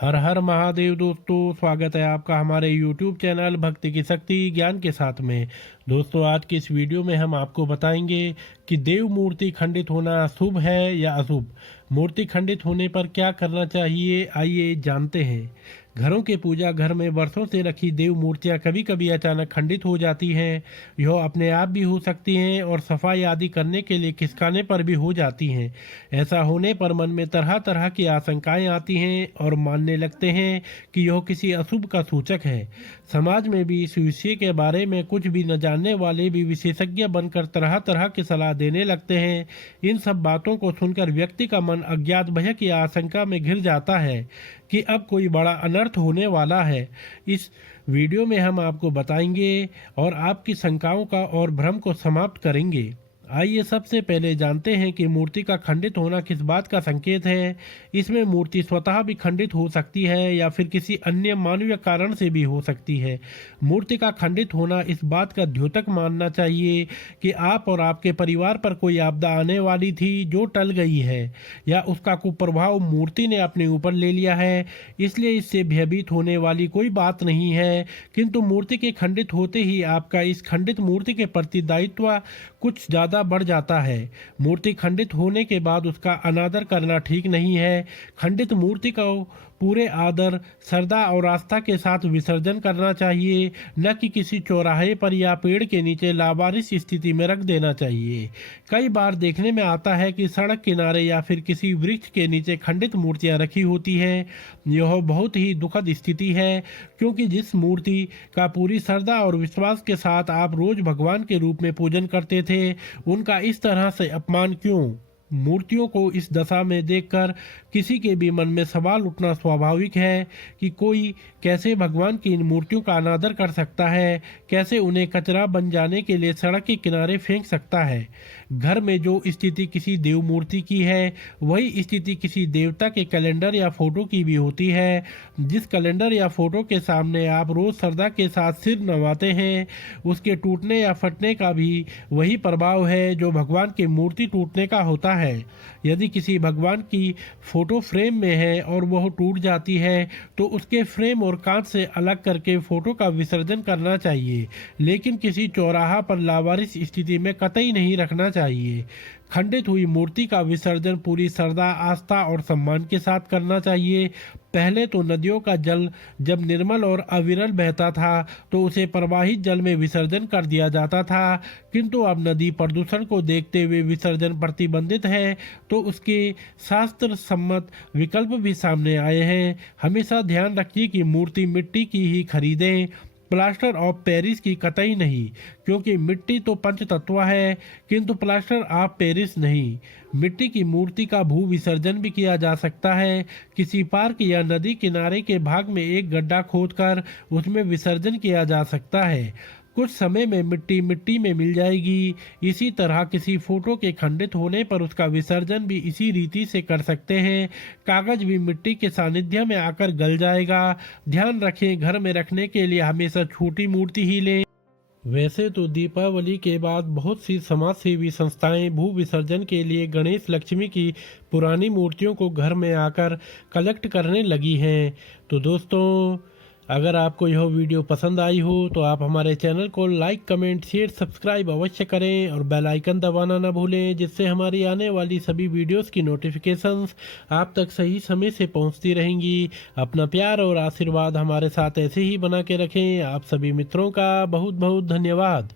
हर हर महादेव दोस्तों, स्वागत है आपका हमारे YouTube चैनल भक्ति की शक्ति ज्ञान के साथ में। दोस्तों, आज की इस वीडियो में हम आपको बताएंगे कि देव मूर्ति खंडित होना शुभ है या अशुभ। मूर्ति खंडित होने पर क्या करना चाहिए, आइए जानते हैं। घरों के पूजा घर में वर्षों से रखी देव मूर्तियां कभी कभी अचानक खंडित हो जाती हैं। यह अपने आप भी हो सकती हैं और सफाई आदि करने के लिए खिसकाने पर भी हो जाती हैं। ऐसा होने पर मन में तरह तरह की आशंकाएं आती हैं और मानने लगते हैं कि यह किसी अशुभ का सूचक है। समाज में भी इस विषय के बारे में कुछ भी न जानने वाले भी विशेषज्ञ बनकर तरह तरह की सलाह देने लगते हैं। इन सब बातों को सुनकर व्यक्ति का मन अज्ञात भय की आशंका में घिर जाता है कि अब कोई बड़ा अनर्थ होने वाला है। इस वीडियो में हम आपको बताएंगे और आपकी शंकाओं का और भ्रम को समाप्त करेंगे। आइए सबसे पहले जानते हैं कि मूर्ति का खंडित होना किस बात का संकेत है। इसमें मूर्ति स्वतः भी खंडित हो सकती है या फिर किसी अन्य मानवीय कारण से भी हो सकती है। मूर्ति का खंडित होना इस बात का द्योतक मानना चाहिए कि आप और आपके परिवार पर कोई आपदा आने वाली थी जो टल गई है, या उसका कुप्रभाव मूर्ति ने अपने ऊपर ले लिया है, इसलिए इससे भयभीत होने वाली कोई बात नहीं है। किंतु मूर्ति के खंडित होते ही आपका इस खंडित मूर्ति के प्रति दायित्व कुछ ज़्यादा बढ़ जाता है। मूर्ति खंडित होने के बाद उसका अनादर करना ठीक नहीं है। खंडित मूर्ति को पूरे आदर, श्रद्धा और आस्था के साथ विसर्जन करना चाहिए, न कि किसी चौराहे पर या पेड़ के नीचे लावारिस स्थिति में रख देना चाहिए। कई बार देखने में आता है कि सड़क किनारे या फिर किसी वृक्ष के नीचे खंडित मूर्तियां रखी होती हैं। यह बहुत ही दुखद स्थिति है, क्योंकि जिस मूर्ति का पूरी श्रद्धा और विश्वास के साथ आप रोज भगवान के रूप में पूजन करते थे, उनका इस तरह से अपमान क्यों। मूर्तियों को इस दशा में देखकर किसी के भी मन में सवाल उठना स्वाभाविक है कि कोई कैसे भगवान की इन मूर्तियों का अनादर कर सकता है, कैसे उन्हें कचरा बन जाने के लिए सड़क के किनारे फेंक सकता है। घर में जो स्थिति किसी देव मूर्ति की है, वही स्थिति किसी देवता के कैलेंडर या फोटो की भी होती है। जिस कैलेंडर या फोटो के सामने आप रोज श्रद्धा के साथ सिर नवाते हैं, उसके टूटने या फटने का भी वही प्रभाव है जो भगवान की मूर्ति टूटने का होता है। यदि किसी भगवान की फोटो फ्रेम में है और वह टूट जाती है, तो उसके फ्रेम और कांच से अलग करके फोटो का विसर्जन करना चाहिए, लेकिन किसी चौराहा पर लावारिस स्थिति में कतई नहीं रखना चाहिए। खंडित हुई मूर्ति का विसर्जन पूरी श्रद्धा, आस्था और सम्मान के साथ करना चाहिए। पहले तो नदियों का जल जब निर्मल और अविरल बहता था तो उसे प्रवाहित जल में विसर्जन कर दिया जाता था, किंतु अब नदी प्रदूषण को देखते हुए विसर्जन प्रतिबंधित है, तो उसके शास्त्र सम्मत विकल्प भी सामने आए हैं। हमेशा ध्यान रखिए कि मूर्ति मिट्टी की ही खरीदें, प्लास्टर ऑफ पेरिस की कतई नहीं, क्योंकि मिट्टी तो पंच तत्व है किंतु प्लास्टर ऑफ पेरिस नहीं। मिट्टी की मूर्ति का भू विसर्जन भी किया जा सकता है। किसी पार्क या नदी किनारे के भाग में एक गड्ढा खोदकर उसमें विसर्जन किया जा सकता है। कुछ समय में मिट्टी मिट्टी में मिल जाएगी। इसी तरह किसी फोटो के खंडित होने पर उसका विसर्जन भी इसी रीति से कर सकते हैं। कागज भी मिट्टी के सानिध्य में आकर गल जाएगा। ध्यान रखें, घर में रखने के लिए हमेशा छोटी मूर्ति ही लें। वैसे तो दीपावली के बाद बहुत सी समाज सेवी संस्थाएं भू विसर्जन के लिए गणेश लक्ष्मी की पुरानी मूर्तियों को घर में आकर कलेक्ट करने लगी हैं। तो दोस्तों, अगर आपको यह वीडियो पसंद आई हो तो आप हमारे चैनल को लाइक, कमेंट, शेयर, सब्सक्राइब अवश्य करें और बेल आइकन दबाना न भूलें, जिससे हमारी आने वाली सभी वीडियोस की नोटिफिकेशंस आप तक सही समय से पहुंचती रहेंगी। अपना प्यार और आशीर्वाद हमारे साथ ऐसे ही बना के रखें। आप सभी मित्रों का बहुत बहुत धन्यवाद।